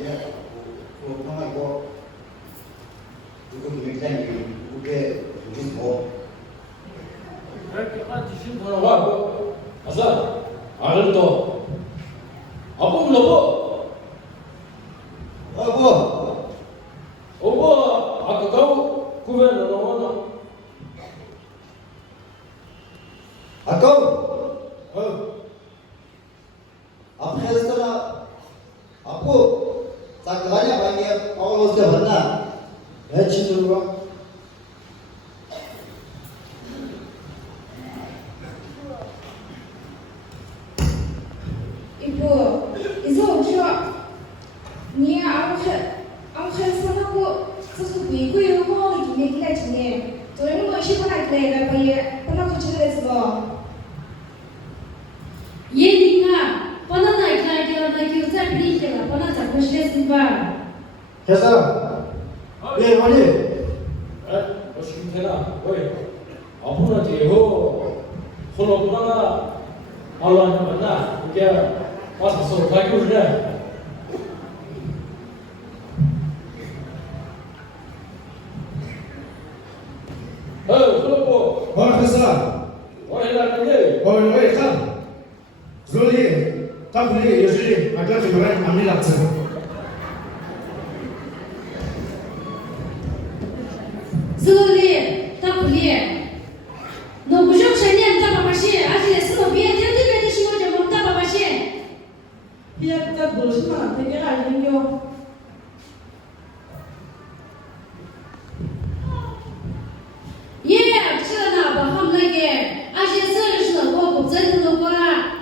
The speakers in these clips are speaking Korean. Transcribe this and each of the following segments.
예, 통하고 누구 굉장히 무게 무슨 뭐 지금 돌아와. 아싸, 아들 또 아빠 불러봐. 아고 오빠 아까 가고 구매는 너무나. 아까워 앞에서나 아고 딱 그가냐 방에 파울로스 봤나 내 친구가 이거 이서 오셔你아무튼 선하고 그래서 미국 영어 이게 기대 중에 저는 뭐 시원하게 내가 봐야 하나 고치는 거 얘니까 바나나 이렇게 기우자 비리가 바나나 고시레스바 해서 예 어머니 뭐 지금 되나? 왜? 아빠한테 홀로구나 알로한테 만나. 이게 와서 서로 가기로 그래. 홀로구. 회사 해놨는데 왜 간? 그러니 딱 그러니 요즘 아까 좀 말한 안 밀었어. 斯洛利大普利那不是神念大爸爸信而且斯洛别天对面的时候就我们大爸爸信 비야 딱 멋있만 되게 알려耶是的把他们那个而且是是的我不真的话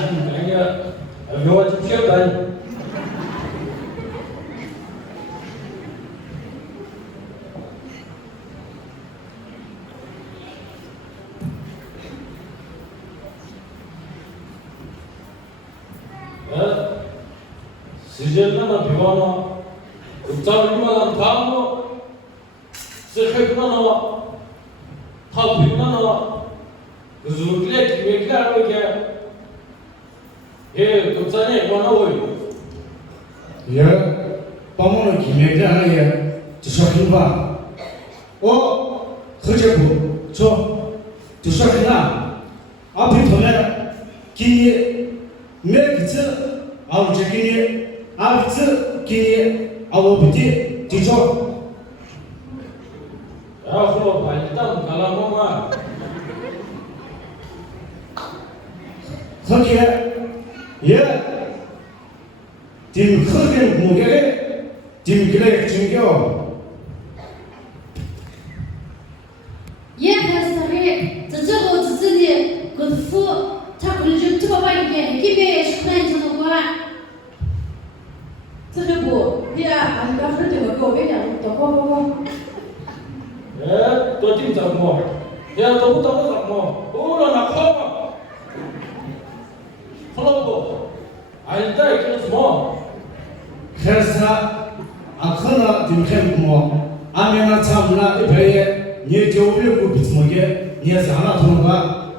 지금 그냥 영화 좀 쉬었다. 시절나나 비와나 읍자리만한 다음어 스케프나나 하프나나 그즈글레 기획이라고 예, 급산에 원하고요. 예, 방문을 김혜자 하나에 주석인가? 허재부 저 주석이나 앞에 돈에 기니 매기츠 아우제기니 아비츠 기니 아우비디 뒤쪽 야, 그럼 일단 갈라먹마. 거기에 예, 지금 크게 무게에 지금 그래 챙겨. 耶还是那这之后只是的个夫他可能就这么把一点这边是不然就的话 这就不비야 아니가 그럴 때 그거 왜 그냥 또 보고 예, 또 팀장 뭐. 야, 또 붙어보자 뭐. 오라 커. 콜라보. 일단 이렇게 뭐. 회사 아크나 dimkhemmo amena chamna ibreye nye jowle ko bitmoge nye zana thonga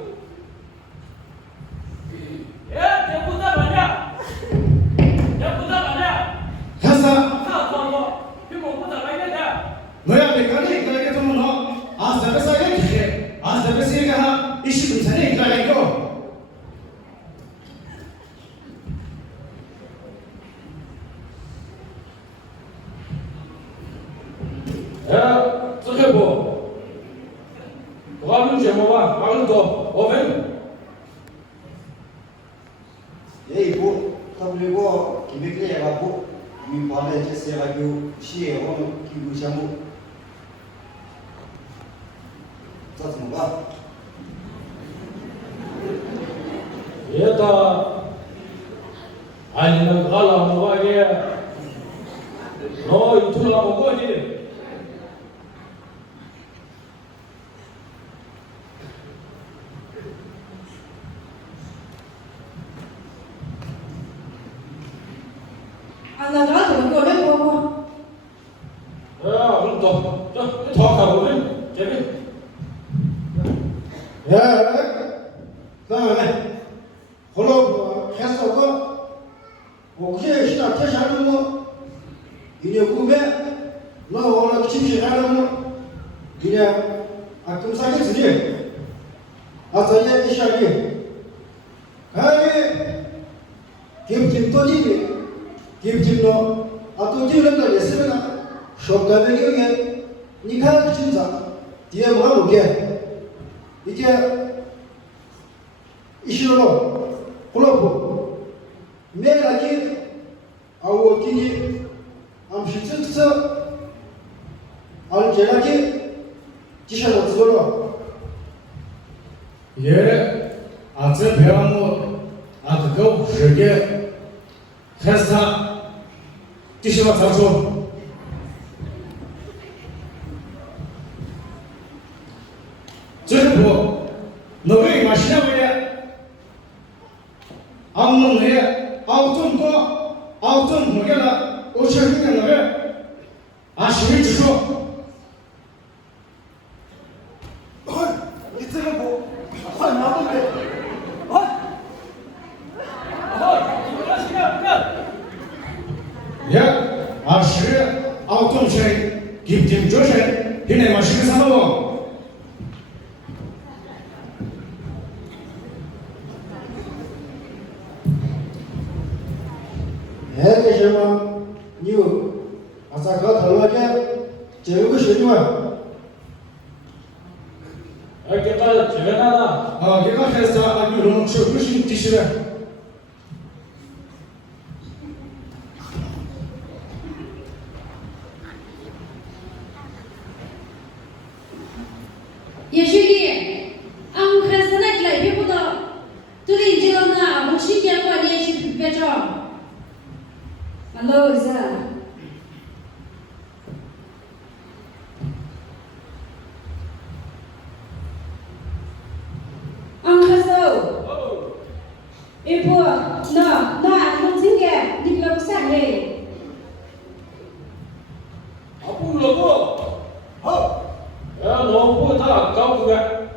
예, 대부다 말이야. 대부다 말이야. 회사 다 뭐. 힘먹보다 말이야. noya mekani kage thonno azabesa ge khe azabesi ga ishi bitane kage ko 야, 저게 뭐. 가면 제모가 가면 더 오면. 예 이거 그리고 기백에 가고 이 반에 제세 가지고 시에 오는 기부项目 자스모가 얘다 아니는 갈라 뭐가게 너 이틀라 먹어지 안 나가 또 그거 왜 보고 야 그럼 또 더가보면 저기 예, 그다음에 홀로 해서가 그게 시작 대사는 뭐 이제 꿈에 너 오늘 침실하는 뭐 그냥 금사게 쓰지 아서야 시작이 가게 김kim 또지기 김kim로 아또지는 거 예스가 쇼가베 경에 니가 진짜 뒤에 뭐가 오게 이제 이시로 홀로프 내가기 아우기니 암시츠츠 알제라기 지셔도 쓰러 예 아저 배워모 그거 그게 해서 지셔가 자주这不，那为嘛现在俺们那俺中国俺中国的了，我确实那个俺心里直说，你这个不快拿东西，也俺是俺中生，给给做生，现在嘛是个啥么？那什么，你有啥个讨论的？这个是什么？给他这个哪的？给他孩子你弄手不行这些的。也许的，俺们孩子那来别不到，都得知道呢，我去见过你去别找。Hello, Isa. Hello. Ibu, không xin kìa, đi làm sao đây? 아부 러고 야, 너 뭐 다 아까운 거야?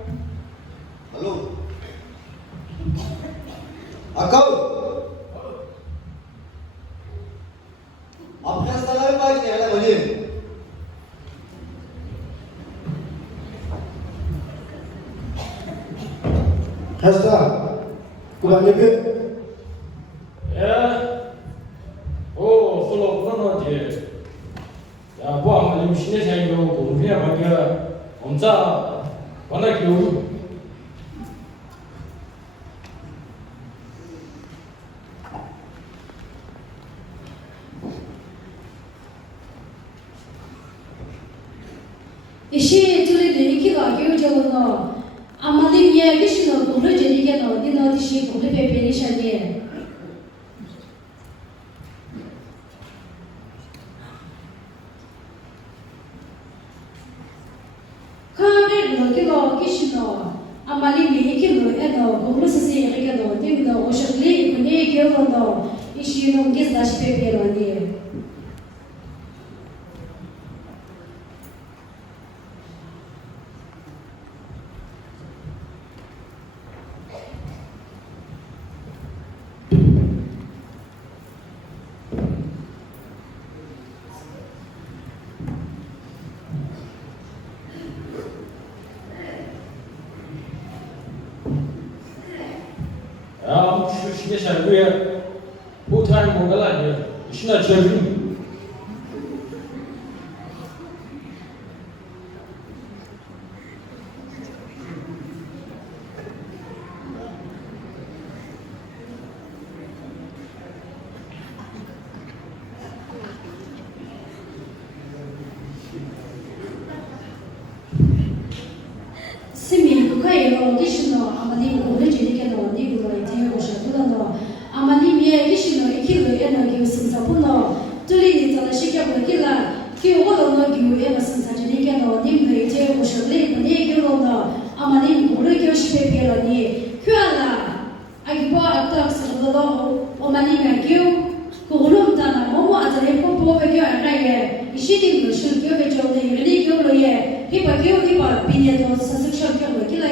할로 아까워 앞에 사람이 빠지네 하나 뭐지 했어. 그만 얘기. 야, 솔로 그러는지. 야, 뭐 아마 좀 신의 차이로 공부해야 하기야. 엄자, 만날 기우. 이시 둘이 내리기가 교정은 아마도 이야기시는 공을 제리게 어디는 어디시 공을 배배리샤니 카를 너기가 기시는 아마리 내리기로 에너 공을 쓰세요 어디는 오셔리 그네 교원도 이시는 게 다시 배배로니 야, 신의 차이로야. 못하는 뭔가 아니야. 신의 차이로. 스미 그카이로 기시노 아마님 오늘 지니게노 니구로 이제 오셔도노 아마님 예 기시노 이키로 에너 기우 승사분노 뚫리니 저는 시켜보는 길라 기우고노 기우 에너 승사지니게노 님도 이제 오셔리 분이 기우노 아마님 오늘 교시배 비로니 큐알라 아기보 앞닥스로도 어마님의 기우 그걸음다나 뭐뭐 아자리 뽀뽀베 교알라예 이시딩도 실교베 저데 유리 교로예 hipa kyo hipa pinye to sasuk shok kyo kila